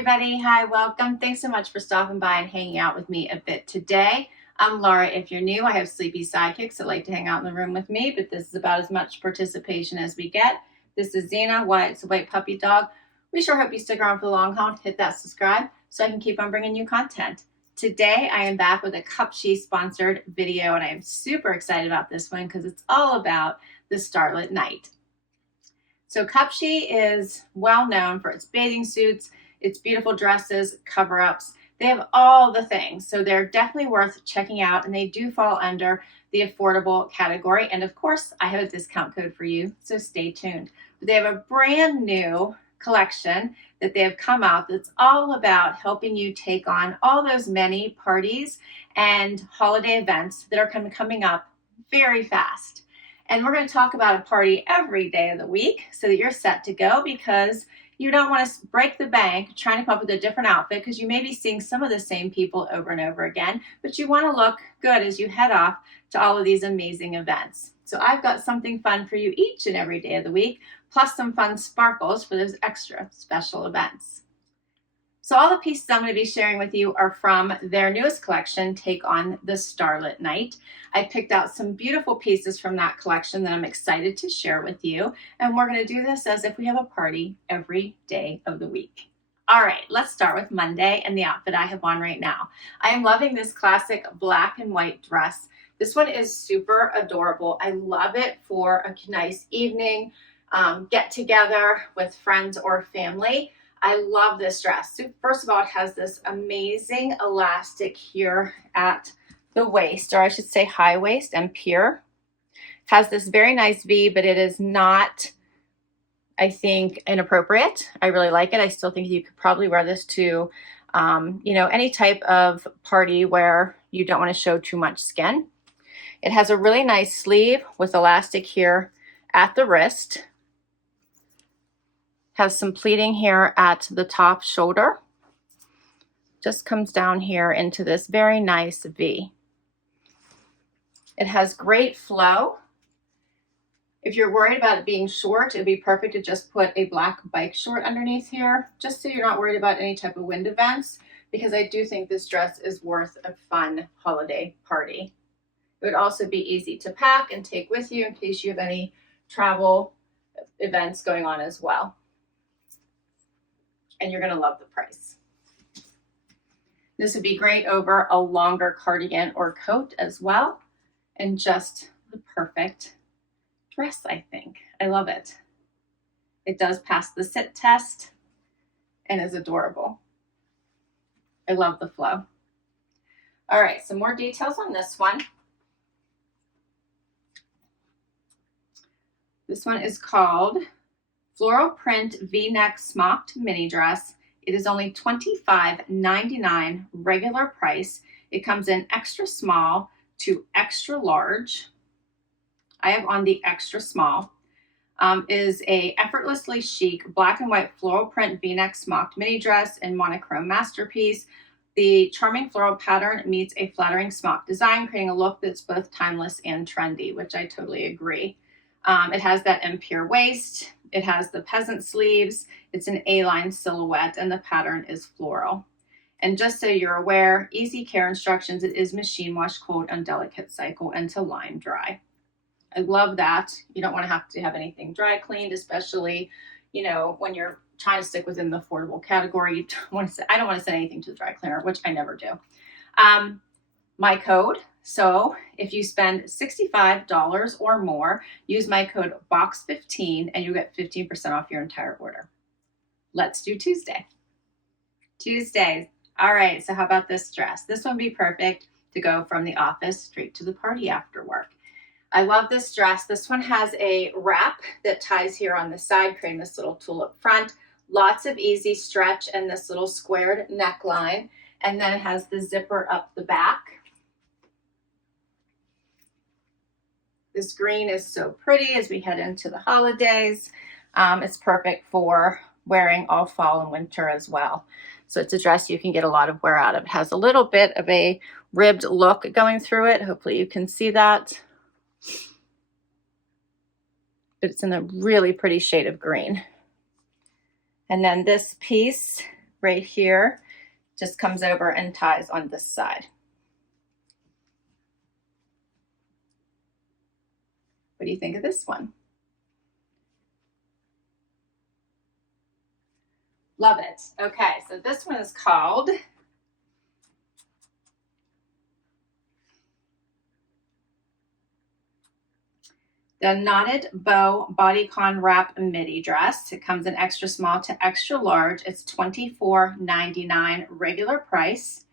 everybody. Hi, welcome. Thanks so much for stopping by and hanging out with me a bit today. I'm Laura. If you're new, I have sleepy sidekicks that like to hang out in the room with me, but this is about as much participation as we get. This is Xena. It's a white puppy dog. We sure hope you stick around for the long haul. Hit that subscribe so I can keep on bringing you content. Today, I am back with a Cupshe sponsored video, and I am super excited about this one because it's all about the starlit night. So Cupshe is well known for its bathing suits, its beautiful dresses, cover-ups. They have all the things, so they're definitely worth checking out, and they do fall under the affordable category. And of course, I have a discount code for you, so stay tuned. They have a brand new collection that they have come out that's all about helping you take on all those many parties and holiday events that are coming up very fast. And we're going to talk about a party every day of the week so that you're set to go, because you don't want to break the bank trying to come up with a different outfit, because you may be seeing some of the same people over and over again, but you want to look good as you head off to all of these amazing events. So I've got something fun for you each and every day of the week, plus some fun sparkles for those extra special events. So all the pieces I'm going to be sharing with you are from their newest collection, Take on the Starlit Night. I picked out some beautiful pieces from that collection that I'm excited to share with you. And we're going to do this as if we have a party every day of the week. All right, let's start with Monday and the outfit I have on right now. I am loving this classic black and white dress. This one is super adorable. I love it for a nice evening, get together with friends or family. I love this dress. So first of all, it has this amazing elastic here at the waist, or I should say high waist and pure. It has this very nice V, but it is not, I think, inappropriate. I really like it. I still think you could probably wear this to, any type of party where you don't want to show too much skin. It has a really nice sleeve with elastic here at the wrist. Has some pleating here at the top shoulder. Just comes down here into this very nice V. It has great flow. If you're worried about it being short, it'd be perfect to just put a black bike short underneath here, just so you're not worried about any type of wind events, because I do think this dress is worth a fun holiday party. It would also be easy to pack and take with you in case you have any travel events going on as well. And you're going to love the price. This would be great over a longer cardigan or coat as well, and just the perfect dress, I think. I love it. It does pass the sit test and is adorable. I love the flow. All right, some more details on this one. This one is called Floral Print V-Neck Smocked Mini Dress. It is only $25.99 regular price. It comes in extra small to extra large. I have on the extra small. Is a effortlessly chic black and white floral print V-neck smocked mini dress in monochrome masterpiece. The charming floral pattern meets a flattering smock design, creating a look that's both timeless and trendy, which I totally agree. It has that impure waist. It has the peasant sleeves. It's an A-line silhouette, and the pattern is floral. And just so you're aware, easy care instructions. It is machine wash, cold, on delicate cycle, and to line dry. I love that. You don't want to have anything dry cleaned, especially, when you're trying to stick within the affordable category. I don't want to send anything to the dry cleaner, which I never do. My code. So if you spend $65 or more, use my code BOX15 and you get 15% off your entire order. Let's do Tuesday. Tuesdays. All right, so how about this dress? This one would be perfect to go from the office straight to the party after work. I love this dress. This one has a wrap that ties here on the side, creating this little tulip front. Lots of easy stretch and this little squared neckline. And then it has the zipper up the back. This green is so pretty as we head into the holidays. It's perfect for wearing all fall and winter as well. So it's a dress you can get a lot of wear out of. It has a little bit of a ribbed look going through it. Hopefully you can see that. But it's in a really pretty shade of green. And then this piece right here just comes over and ties on this side. What do you think of this one? Love it. Okay, so this one is called the Knotted Bow Bodycon Wrap Midi Dress. It comes in extra small to extra large. It's $24.99 regular price.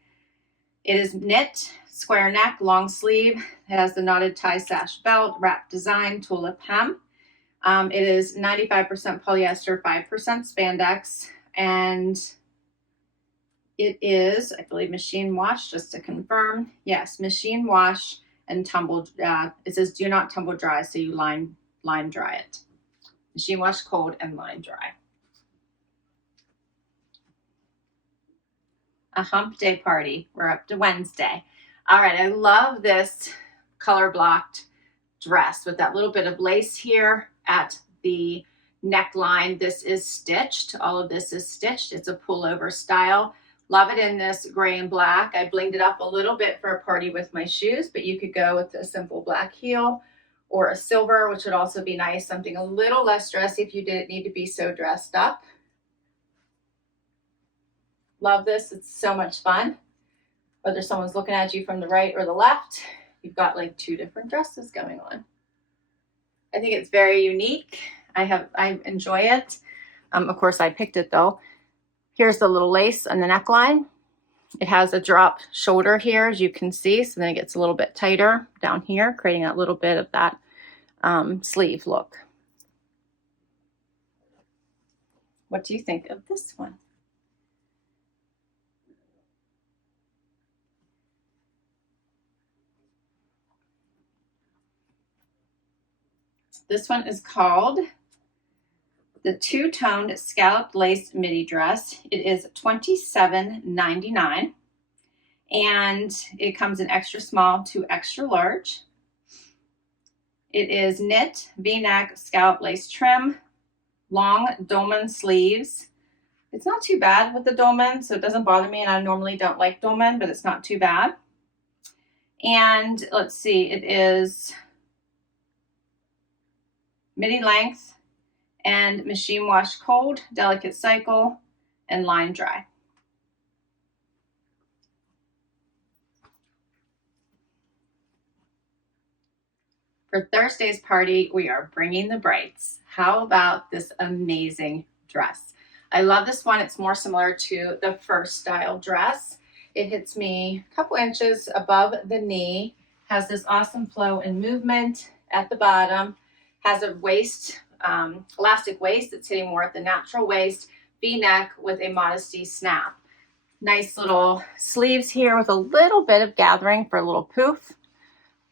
It is knit, square neck, long sleeve. It has the knotted tie sash belt, wrap design, tulip hem. It is 95% polyester, 5% spandex, and it is, I believe, machine wash, just to confirm. Yes, machine wash and tumble. It says do not tumble dry, so you line dry it. Machine wash cold and line dry. A hump day party. We're up to Wednesday. All right, I love this color blocked dress with that little bit of lace here at the neckline. This is stitched. All of this is stitched. It's a pullover style. Love it in this gray and black. I blinged it up a little bit for a party with my shoes, but you could go with a simple black heel or a silver, which would also be nice. Something a little less dressy if you didn't need to be so dressed up. Love this. It's so much fun. Whether someone's looking at you from the right or the left, you've got like two different dresses going on. I think it's very unique. I enjoy it. Of course, I picked it though. Here's the little lace on the neckline. It has a drop shoulder here, as you can see. So then it gets a little bit tighter down here, creating a little bit of that sleeve look. What do you think of this one? This one is called the Two-Toned Scalloped Lace Midi Dress. It is $27.99 and it comes in extra small to extra large. It is knit, V-neck, scallop lace trim, long dolman sleeves. It's not too bad with the dolman, so it doesn't bother me, and I normally don't like dolman, but it's not too bad. And let's see, it is midi length and machine wash cold, delicate cycle, and line dry. For Thursday's party, we are bringing the brights. How about this amazing dress? I love this one. It's more similar to the first style dress. It hits me a couple inches above the knee, has this awesome flow and movement at the bottom, has a waist, elastic waist that's hitting more at the natural waist, V-neck with a modesty snap. Nice little sleeves here with a little bit of gathering for a little poof,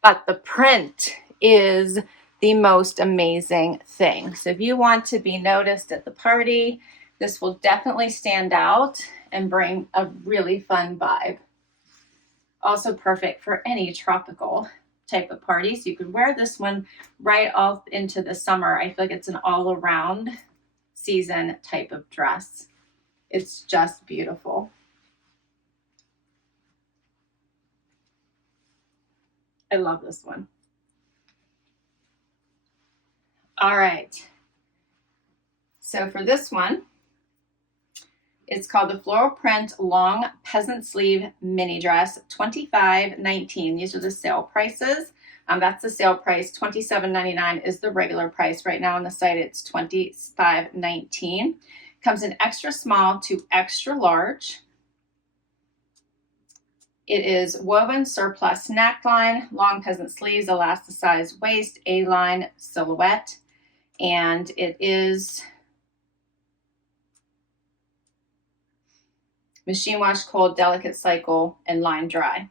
but the print is the most amazing thing. So if you want to be noticed at the party, this will definitely stand out and bring a really fun vibe. Also perfect for any tropical type of party. So you could wear this one right off into the summer. I feel like it's an all-around season type of dress. It's just beautiful. I love this one. All right. So for this one, it's called the Floral Print Long Peasant Sleeve Mini Dress, $25.19. These are the sale prices. That's the sale price. $27.99 is the regular price. Right now on the site, it's $25.19. Comes in extra small to extra large. It is woven surplus neckline, long peasant sleeves, elasticized waist, A-line silhouette, and it is machine wash cold, delicate cycle, and line dry.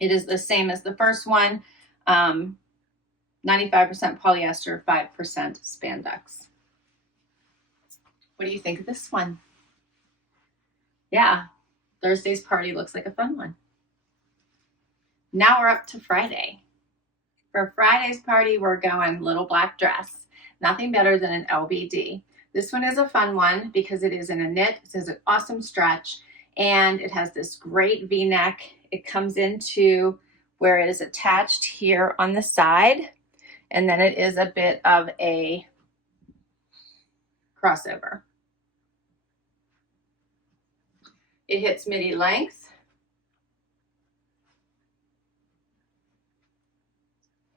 It is the same as the first one, 95% polyester, 5% spandex. What do you think of this one? Yeah, Thursday's party looks like a fun one. Now we're up to Friday. For Friday's party, we're going little black dress. Nothing better than an LBD. This one is a fun one because it is in a knit. It has an awesome stretch and it has this great V-neck. It comes into where it is attached here on the side, and then it is a bit of a crossover. It hits midi length.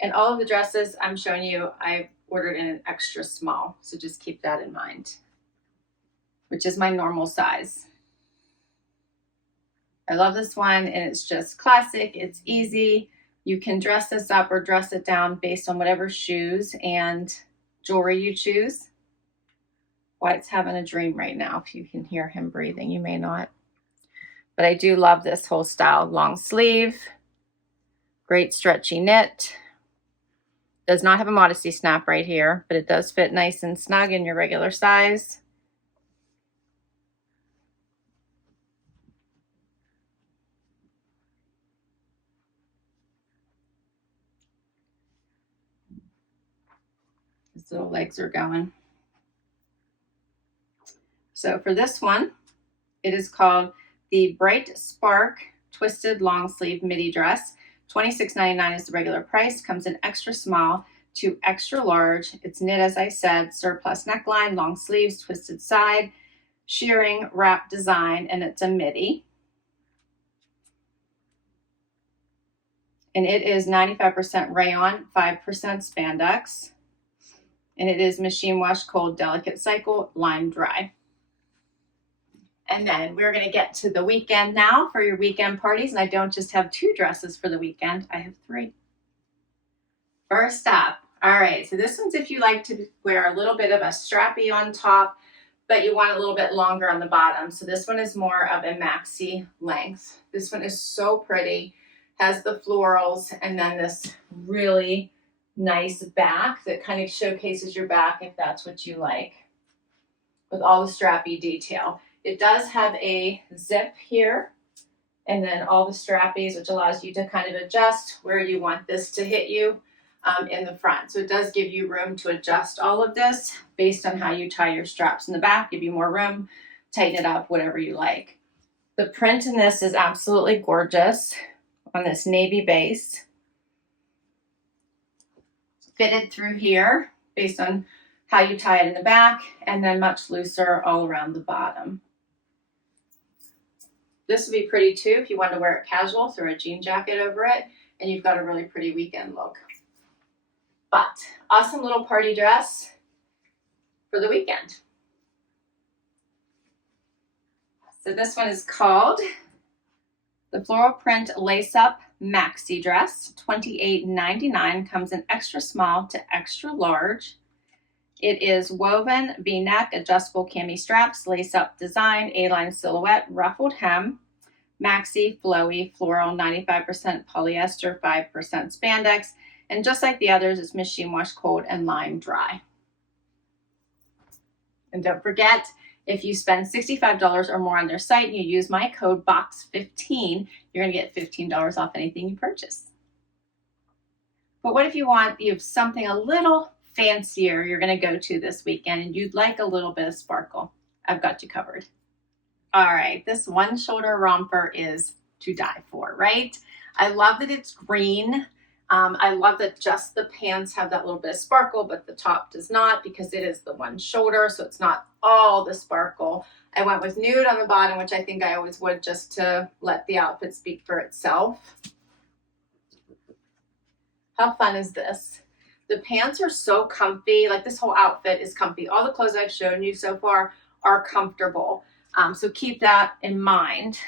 And all of the dresses I'm showing you, I've ordered in an extra small, so just keep that in mind, which is my normal size. I love this one, and it's just classic. It's easy. You can dress this up or dress it down based on whatever shoes and jewelry you choose. Wyatt's having a dream right now. If you can hear him breathing, you may not. But I do love this whole style. Long sleeve, great stretchy knit. Does not have a modesty snap right here, but it does fit nice and snug in your regular size. His little legs are going. So for this one, it is called the Bright Spark Twisted Long Sleeve Midi Dress. $26.99 is the regular price. Comes in extra small to extra large. It's knit, as I said, surplus neckline, long sleeves, twisted side, shearing, wrap design, and it's a midi. And it is 95% rayon, 5% spandex. And it is machine wash, cold, delicate cycle, line dry. And then we're going to get to the weekend now for your weekend parties. And I don't just have 2 dresses for the weekend. I have 3. First up. All right. So this one's if you like to wear a little bit of a strappy on top, but you want a little bit longer on the bottom. So this one is more of a maxi length. This one is so pretty. Has the florals and then this really nice back that kind of showcases your back if that's what you like, with all the strappy detail. It does have a zip here and then all the strappies, which allows you to kind of adjust where you want this to hit you in the front. So it does give you room to adjust all of this based on how you tie your straps in the back, give you more room, tighten it up, whatever you like. The print in this is absolutely gorgeous on this navy base. Fitted through here based on how you tie it in the back, and then much looser all around the bottom. This would be pretty too if you want to wear it casual, throw a jean jacket over it, and you've got a really pretty weekend look. But awesome little party dress for the weekend. So this one is called the Floral Print Lace Up Maxi Dress. $28.99, comes in extra small to extra large. It is woven V-neck, adjustable cami straps, lace-up design, A-line silhouette, ruffled hem, maxi, flowy, floral, 95% polyester, 5% spandex, and just like the others, it's machine wash, cold, and line dry. And don't forget, if you spend $65 or more on their site and you use my code BOX15, you're going to get $15 off anything you purchase. But what if you have something a little fancier you're going to go to this weekend and you'd like a little bit of sparkle? I've got you covered. All right, this one shoulder romper is to die for, right? I love that it's green. I love that just the pants have that little bit of sparkle, but the top does not because it is the one shoulder, so it's not all the sparkle. I went with nude on the bottom, which I think I always would, just to let the outfit speak for itself. How fun is this? The pants are so comfy. Like, this whole outfit is comfy. All the clothes I've shown you so far are comfortable. So keep that in mind.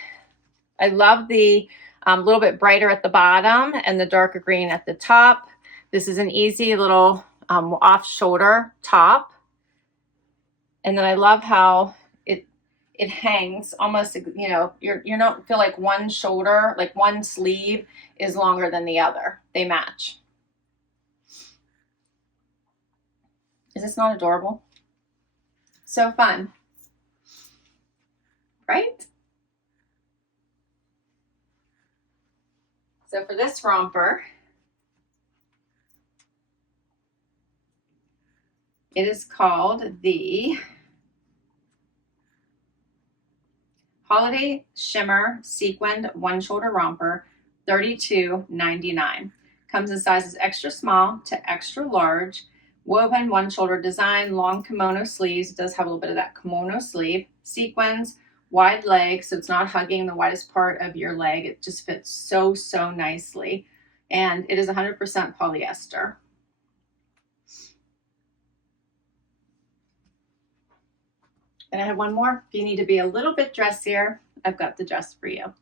I love the little bit brighter at the bottom and the darker green at the top. This is an easy little off shoulder top. And then I love how it hangs almost, you know, you don't feel like one shoulder, like one sleeve is longer than the other. They match. Is this not adorable? So fun, right? So for this romper, it is called the Holiday Shimmer Sequined One Shoulder Romper, $32.99. Comes in sizes extra small to extra large. Woven one shoulder design, long kimono sleeves. It does have a little bit of that kimono sleeve. Sequins, wide leg, so it's not hugging the widest part of your leg. It just fits so, so nicely. And it is 100% polyester. And I have one more. If you need to be a little bit dressier, I've got the dress for you.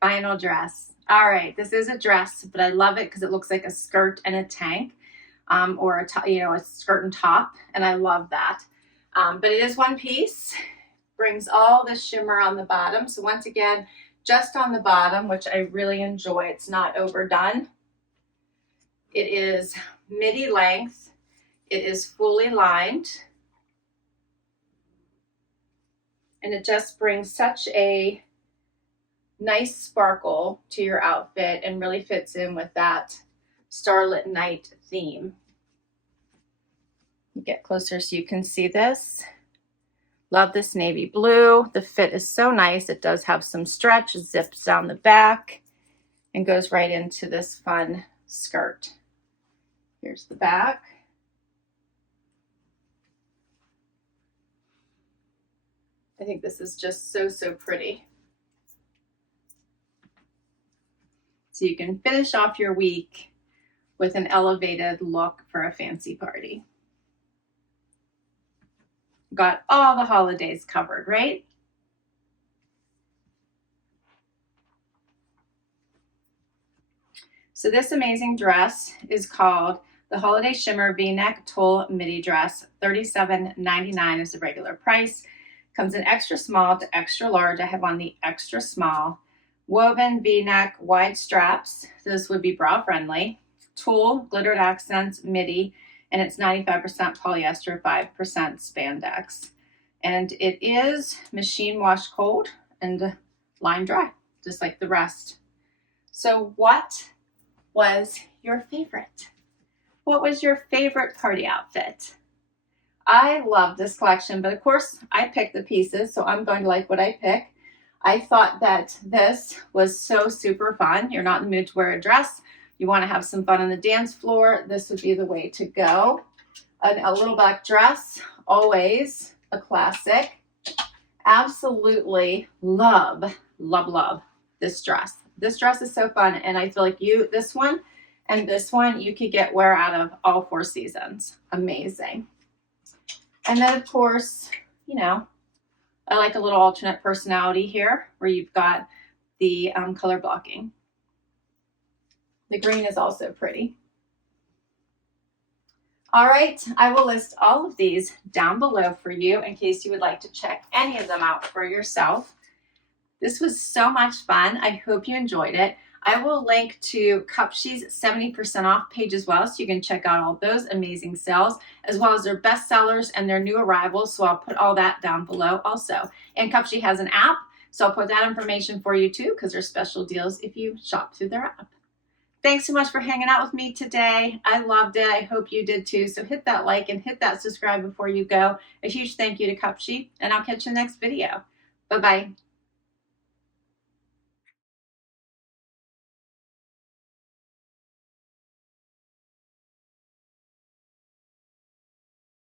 Final dress. All right, this is a dress, but I love it because it looks like a skirt and a tank, or a skirt and top, and I love that. But it is one piece. Brings all the shimmer on the bottom. So once again, just on the bottom, which I really enjoy. It's not overdone. It is midi length. It is fully lined. And it just brings such a nice sparkle to your outfit and really fits in with that starlit night theme. Get closer so you can see this. Love this navy blue. The fit is so nice. It does have some stretch, zips down the back, and goes right into this fun skirt. Here's the back. I think this is just so, so pretty. So you can finish off your week with an elevated look for a fancy party. Got all the holidays covered, right? So this amazing dress is called the Holiday Shimmer V-Neck Tulle Midi Dress. $37.99 is the regular price. Comes in extra small to extra large. I have on the extra small. Woven V-neck, wide straps. This would be bra friendly. Tulle, glittered accents, midi, and it's 95% polyester, 5% spandex. And it is machine wash cold and line dry, just like the rest. So what was your favorite? What was your favorite party outfit? I love this collection, but of course I picked the pieces, so I'm going to like what I pick. I thought that this was so super fun. You're not in the mood to wear a dress. You want to have some fun on the dance floor. This would be the way to go. A little black dress, always a classic. Absolutely love, love, love this dress. This dress is so fun, and I feel like this one and this one, you could get wear out of all 4 seasons. Amazing. And then, of course, I like a little alternate personality here where you've got the color blocking. The green is also pretty. All right, I will list all of these down below for you in case you would like to check any of them out for yourself. This was so much fun. I hope you enjoyed it. I will link to Cupshe's 70% off page as well, so you can check out all those amazing sales, as well as their best sellers and their new arrivals. So I'll put all that down below also. And Cupshe has an app, so I'll put that information for you too, because there's special deals if you shop through their app. Thanks so much for hanging out with me today. I loved it. I hope you did too. So hit that like and hit that subscribe before you go. A huge thank you to Cupshe, and I'll catch you in the next video. Bye-bye.